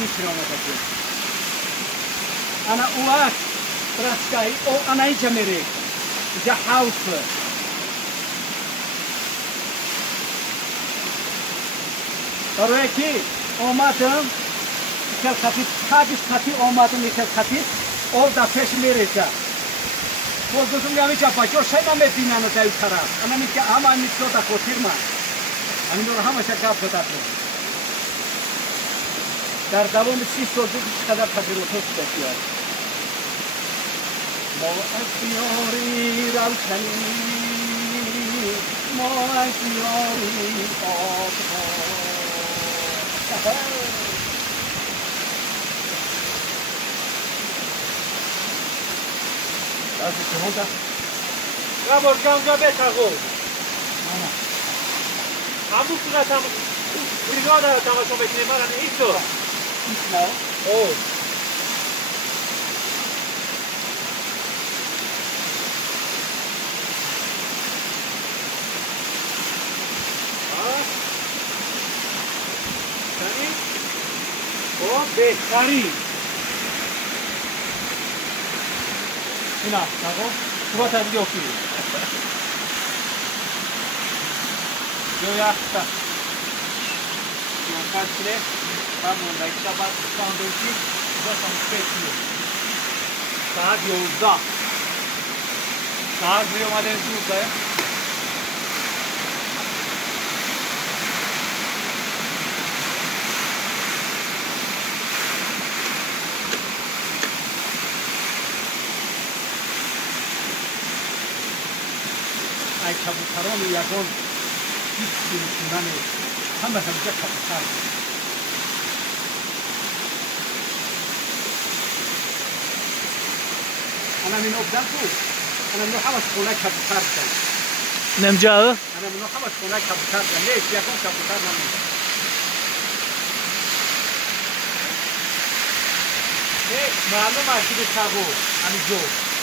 میتونم بگم انا اوقات براسکای او انا اینجا میره اینجا حوفه برای کی اومدم میکل خطی تابیش خطی اومدم میکل خطی او دفعش میره جا بازم یه میشه باجور شاید نمیبینن و دایی طرف انا میگه همه میتونه تا خاطر من همین رو همه شکاف بدم در دوام 30 سال دیگه چقدر تغییر و توست بسیار ما از دیاری روشنی ما از دیاری آبها از شما ده را برگه اونجا بتاقو همون صورت هم بریگاد رو تماشا بکنیم من ایستو ایستو اوه بهترین اینا نگو تو تا دیگه اوکی جو یافتا یون کاتله همون دایشا بعد ساندویچی دو ساندویچی ساعت 11 ساعت میومد زود ای کبوتران یگان هیچی میتونن همه همجا کبوتر انا من ابدان تو انا منو همش خونه کبوتر کن نمجا انا منو همش خونه کبوتر کن لیش یگان کبوتر نمیده معلوم است که تابو همین جو